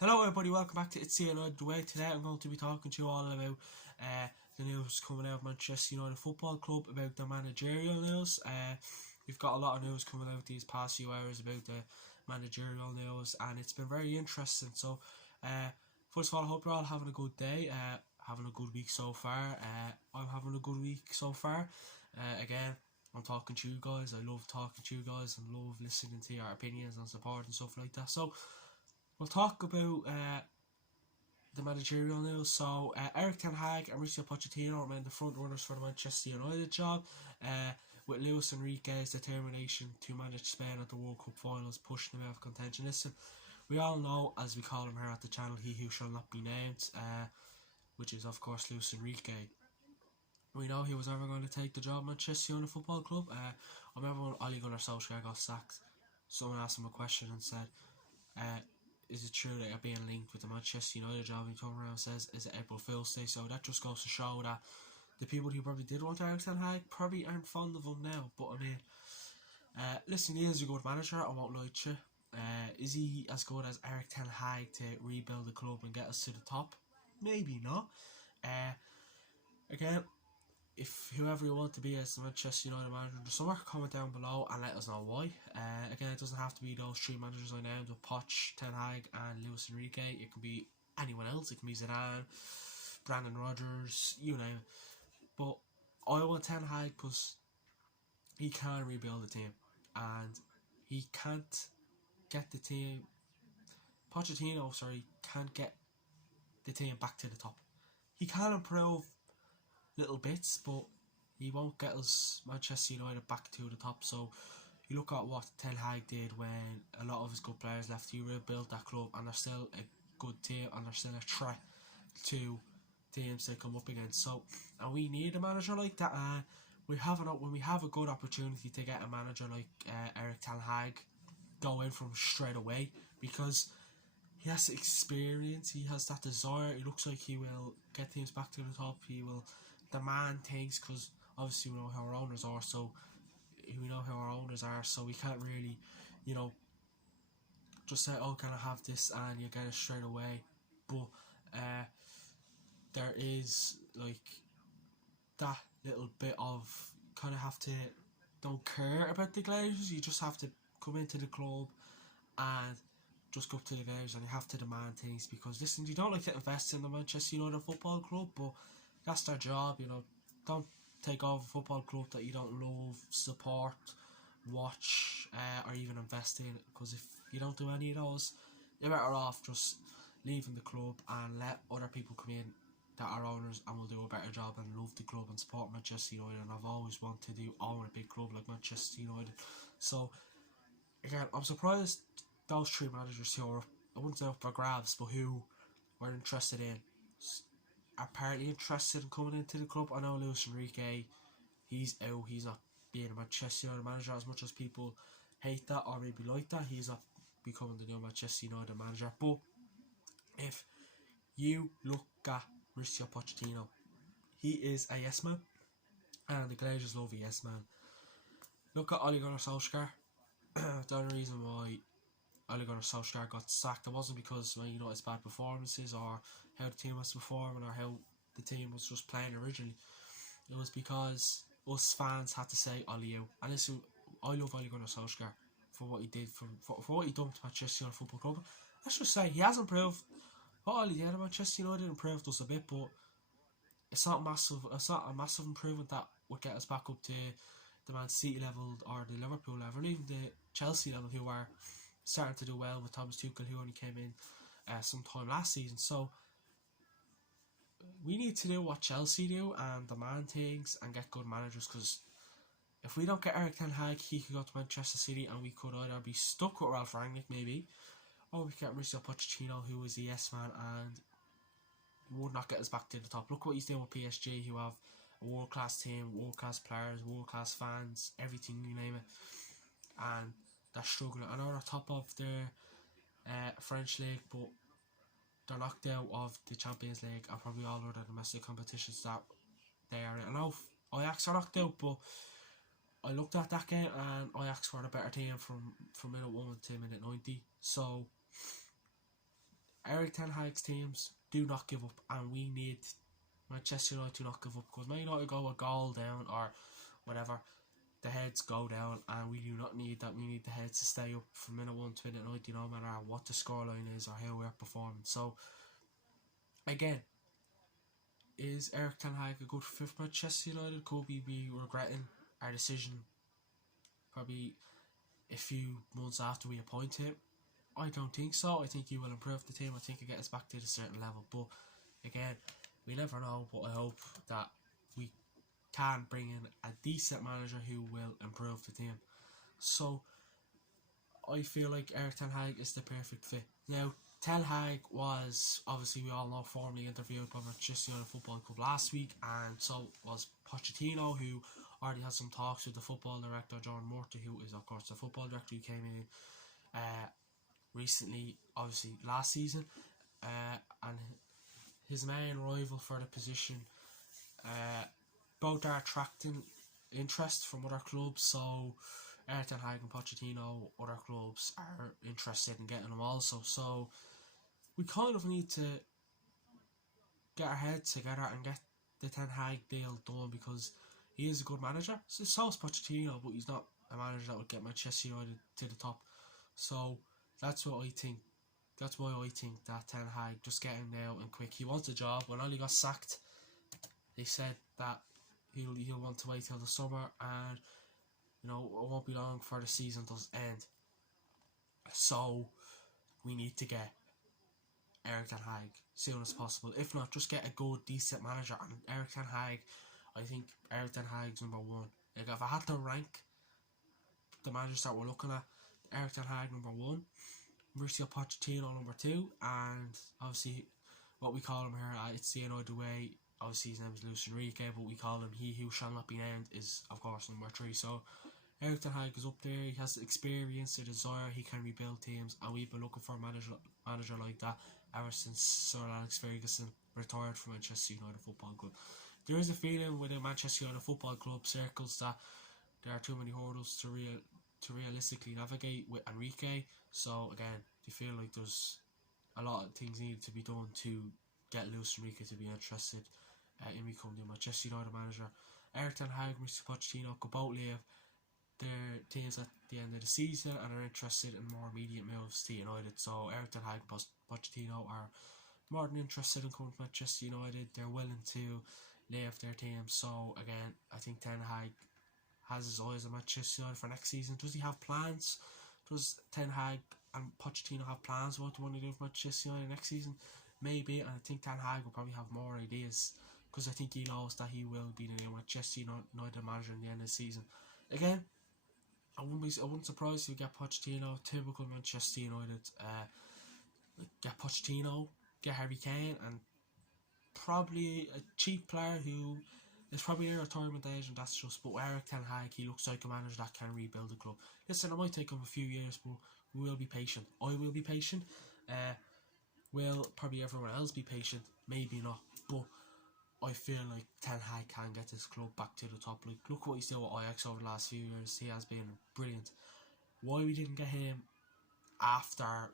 Hello everybody, welcome back to It's United Way. Today I'm going to be talking to you all about the news coming out of Manchester United Football Club, about the managerial news. We've got a lot of news coming out these past few hours about the managerial news, and it's been very interesting. So first of all, I hope you're all having a good day, having a good week so far. I'm having a good week so far. Again, I'm talking to you guys. I love talking to you guys and love listening to your opinions and support and stuff like that. So we'll talk about the managerial news. So Eric Ten Hag and Mauricio Pochettino remain the front runners for the Manchester United job, with Luis Enrique's determination to manage Spain at the World Cup finals pushing them out of contention. Listen, we all know, as we call him here at the channel, he who shall not be named, which is of course Luis Enrique. We know he was never going to take the job at Manchester United Football Club. I remember when Ole Gunnar Solskjaer got sacked, someone asked him a question and said, is it true that you're being linked with the Manchester United job? And he turned around and says, is it April Fool's Day? So that just goes to show that the people who probably did want Eric Ten Hag probably aren't fond of him now. But I mean, listen, he is a good manager, I won't lie to you. Is he as good as Eric Ten Hag to rebuild the club and get us to the top? Maybe not. Again, if whoever you want to be as the Manchester United manager, just somewhere, comment down below and let us know why. Again, it doesn't have to be those three managers I named with Poch, Ten Hag and Luis Enrique. It can be anyone else. It can be Zidane, Brandon Rodgers, you name it. But I want Ten Hag because he can rebuild the team and he can't get the team. Pochettino, can't get the team back to the top. He can improve little bits, but he won't get us Manchester United back to the top. So you look at what Ten Hag did when a lot of his good players left. He rebuilt that club and they're still a good team and they're still a threat to teams they come up against. So, and we need a manager like that. When we have a good opportunity to get a manager like Eric Ten Hag, go in from straight away, because he has experience, he has that desire. It looks like he will get teams back to the top. He will demand things, because obviously we know how our owners are. So we can't really, just say, oh, can I have this, and you get it straight away. But there is like that little bit of kind of have to don't care about the Glazers. You just have to come into the club and just go up to the Glazers and you have to demand things, because listen, you don't like to invest in the Manchester United Football Club, but that's their job. Don't take over a football club that you don't love, support, watch, or even invest in, because if you don't do any of those, you're better off just leaving the club and let other people come in that are owners and will do a better job and love the club and support Manchester United. And I've always wanted to own a big club like Manchester United. So again, I'm surprised those three managers who are, I wouldn't say up for grabs, but who were interested in, are partly interested in coming into the club. I know Luis Enrique, he's out, he's not being a Manchester United manager as much as people hate that or maybe like that. He's not becoming the new Manchester United manager. But if you look at Mauricio Pochettino, he is a yes man, and the Glazers love a yes man. Look at Ole Gunnar Solskjaer. The only reason why Ole Gunnar Solskjaer got sacked, it wasn't because his bad performances or how the team was performing or how the team was just playing originally. It was because us fans had to say Ole out. And listen, I love Ole Gunnar Solskjaer for what he did, for what he done to Manchester United Football Club. Let's just say he has improved. What Ole did at Manchester United improved us a bit, but it's not massive. It's not a massive improvement that would get us back up to the Man City level or the Liverpool level, or even the Chelsea level, who are starting to do well with Thomas Tuchel, who only came in sometime last season. So we need to do what Chelsea do and demand things and get good managers, because if we don't get Eric Ten Hag, he could go to Manchester City and we could either be stuck with Ralph Rangnick maybe, or we could get Mauricio Pochettino, who is a yes man and would not get us back to the top. Look what he's doing with PSG, who have a world class team, world class players, world class fans, everything, you name it, and they're struggling. I know they're top of their French league, but they're knocked out of the Champions League and probably all other domestic competitions that they are in. I know Ajax are knocked out, but I looked at that game and Ajax were the better team from minute 1 to minute 90. So Eric Ten Hag's teams do not give up, and we need Manchester United to not give up, because Man United go a goal down or whatever, the heads go down, and we do not need that. We need the heads to stay up from minute 1 to minute 90, no matter what the scoreline is or how we're performing. So, again, is Eric Ten Hag a good fit for Manchester United? Could we be regretting our decision probably a few months after we appoint him? I don't think so. I think he will improve the team. I think he'll get us back to a certain level. But again, we never know. But I hope that we can bring in a decent manager who will improve the team. So I feel like Eric Ten Hag is the perfect fit. Now, Ten Hag was, obviously we all know, formally interviewed by Manchester United Football Club last week, and so was Pochettino, who already had some talks with the football director John Murty, who is of course the football director who came in recently, obviously last season, and his main rival for the position. Both are attracting interest from other clubs, so Eric Ten Hag and Pochettino, other clubs are interested in getting them also. So we kind of need to get our heads together and get the Ten Hag deal done, because he is a good manager. So is Pochettino, but he's not a manager that would get Manchester United to the top. So that's what I think. That's why I think that Ten Hag just get him now and quick. He wants a job. When Ali got sacked, they said that he'll want to wait till the summer, and it won't be long before the season does end. So we need to get Eric Ten Hag as soon as possible. If not, just get a good, decent manager. And Eric Ten Hag, I think Eric Ten Hag's number one. Like, if I had to rank the managers that we're looking at, Eric Ten Hag number one, Mauricio Pochettino number two, and obviously what we call him here, it's the United way. Obviously his name is Luis Enrique, but we call him he who shall not be named, is of course number three. So Eric Ten Hag is up there. He has experience, a desire, he can rebuild teams, and we've been looking for a manager like that ever since Sir Alex Ferguson retired from Manchester United Football Club. There is a feeling within Manchester United Football Club circles that there are too many hurdles to realistically navigate with Enrique. So again, they feel like there's a lot of things needed to be done to get Luis Enrique to be interested in becoming the Manchester United manager. Eric Ten Hag and Mr. Pochettino could both leave their teams at the end of the season and are interested in more immediate moves to United. So Eric Ten Hag and Pochettino are more than interested in coming to Manchester United. They're willing to leave their team. So again, I think Ten Hag has his eyes on Manchester United for next season. Does he have plans? Does Ten Hag and Pochettino have plans what they want to do for Manchester United next season? Maybe, and I think Ten Hag will probably have more ideas, because I think he knows that he will be the new Manchester United manager in the end of the season. Again, I wouldn't surprise if you get Pochettino, typical Manchester United. Get Pochettino, get Harry Kane, and probably a cheap player who is probably in retirement age, and that's just. But Eric Ten Hag, he looks like a manager that can rebuild the club. Listen, it might take him a few years, but we will be patient. I will be patient. Will probably everyone else be patient? Maybe not, but I feel like Ten Hag can get this club back to the top. Like, look what he's done with Ajax over the last few years. He has been brilliant. Why we didn't get him after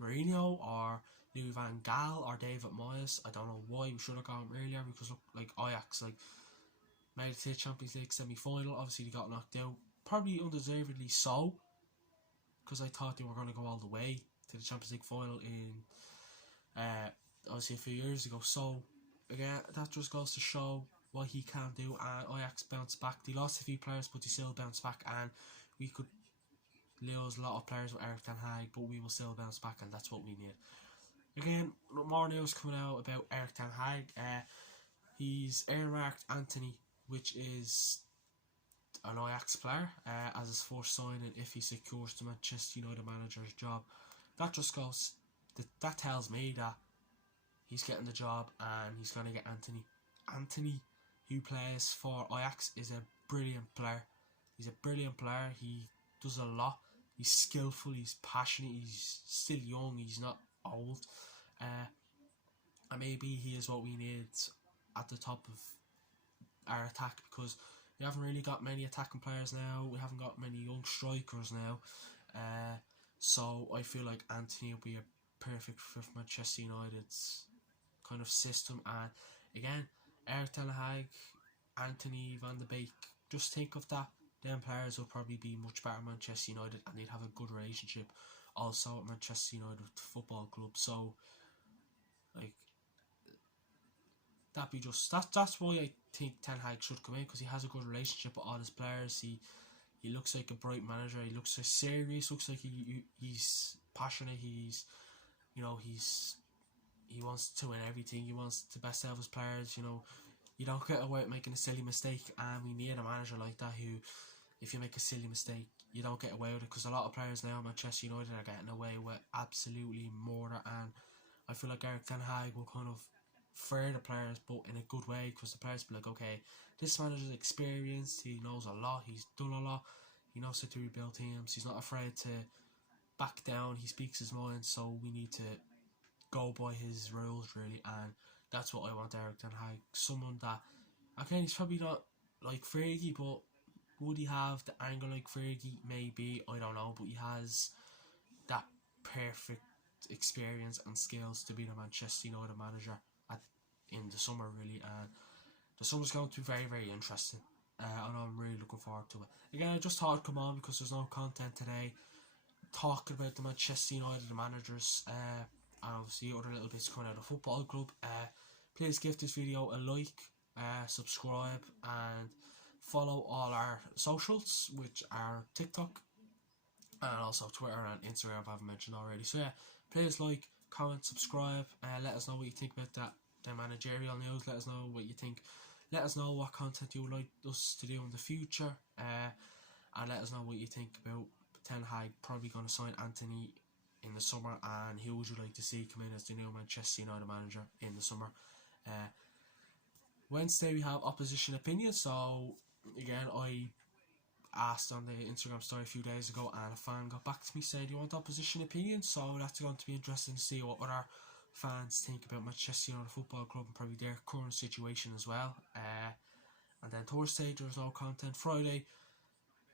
Mourinho or Louis van Gaal or David Moyes, I don't know why. We should have gone earlier, because look, like Ajax, like, made it to the Champions League semi-final. Obviously they got knocked out, probably undeservedly so, because I thought they were going to go all the way to the Champions League final in obviously a few years ago. So again, that just goes to show what he can do, and Ajax bounced back. They lost a few players, but they still bounced back, and we could lose a lot of players with Eric Ten Hag, but we will still bounce back, and that's what we need. Again, more news coming out about Eric Ten Hag. He's earmarked Anthony, which is an Ajax player, as his first signing if he secures the Manchester United manager's job. That just goes, that tells me that he's getting the job and he's going to get Anthony. Anthony, who plays for Ajax, is a brilliant player. He's a brilliant player. He does a lot. He's skillful, he's passionate, he's still young, he's not old. And maybe he is what we need at the top of our attack, because we haven't really got many attacking players now. We haven't got many young strikers now. So I feel like Anthony will be a perfect for Manchester United's kind of system. And again, Eric Ten Hag, Anthony Van de Beek, just think of that. Them players will probably be much better at Manchester United, and they'd have a good relationship also at Manchester United with the football club. So, like, that'd be just that's why I think Ten Hag should come in, because he has a good relationship with all his players. He looks like a bright manager. He looks so serious. Looks like he's passionate. He wants to win everything. He wants the best out of his players. You don't get away with making a silly mistake, and we need a manager like that who, if you make a silly mistake, you don't get away with it, because a lot of players now at Manchester United are getting away with absolutely murder, and I feel like Eric Ten Hag will kind of fare the players, but in a good way, because the players will be like, okay, this manager's experienced, he knows a lot, he's done a lot, he knows how to rebuild teams, he's not afraid to back down, he speaks his mind, so we need to go by his rules, really. And that's what I want Eric Ten Hag. Someone that, again, he's probably not like Fergie, but would he have the angle like Fergie? Maybe, I don't know, but he has that perfect experience and skills to be the Manchester United manager in the summer, really. And the summer's going to be very, very interesting, and I'm really looking forward to it. Again, I just thought I'd come on because there's no content today talking about the Manchester United managers, and obviously other little bits coming out of the football club. Please give this video a like, subscribe, and follow all our socials, which are TikTok and also Twitter and Instagram, if I haven't mentioned already. So yeah, please like, comment, subscribe, let us know what you think about the managerial news. Let us know what you think. Let us know what content you would like us to do in the future, and let us know what you think about Ten Hag probably going to sign Anthony in the summer, and who would you like to see come in as the new Manchester United manager in the summer. Wednesday we have opposition opinions. So again, I asked on the Instagram story a few days ago, and a fan got back to me saying, do you want opposition opinions? So that's going to be interesting to see what other fans think about Manchester United Football Club and probably their current situation as well. And then Thursday there's no content. Friday,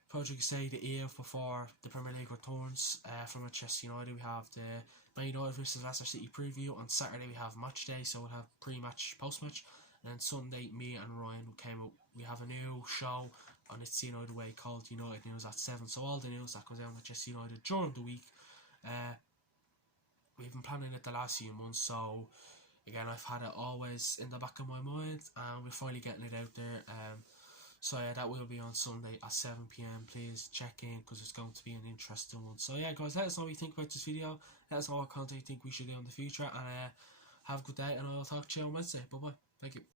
probably say the eve before the Premier League returns from Manchester United, we have the Man United vs Leicester City preview. On Saturday we have match day, so we'll have pre-match, post-match. And then Sunday, me and Ryan came out. We have a new show on It's the United Way called United News at 7. So all the news that comes out of Manchester United during the week, we've been planning it the last few months. So again, I've had it always in the back of my mind, and we're finally getting it out there. So yeah, that will be on Sunday at 7 PM. Please check in, because it's going to be an interesting one. So yeah, guys, let us know what you think about this video. Let us know what content you think we should do in the future, and have a good day, and I'll talk to you on Wednesday. Bye bye. Thank you.